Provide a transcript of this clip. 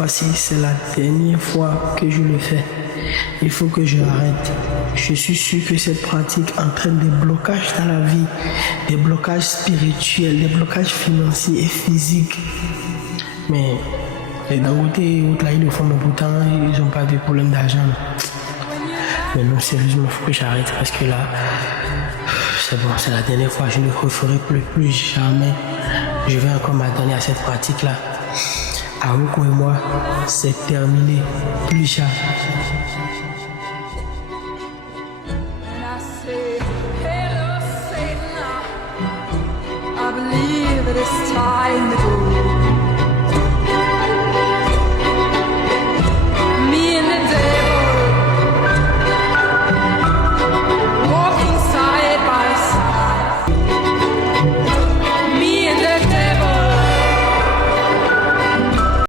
fois-ci, c'est la dernière fois que je le fais. Il faut que je arrête. Je suis sûr que cette pratique entraîne des blocages dans la vie, des blocages spirituels, des blocages financiers et physiques. Mais les Dangote et autres là, ils le font, mais pourtant, ils n'ont pas de problème d'argent. Mais non, sérieusement, il faut que j'arrête parce que là, c'est bon, c'est la dernière fois, je ne le referai plus jamais. Je vais encore m'adonner à cette pratique-là. Aouko et moi, c'est terminé. Plus jamais. I believe it is time that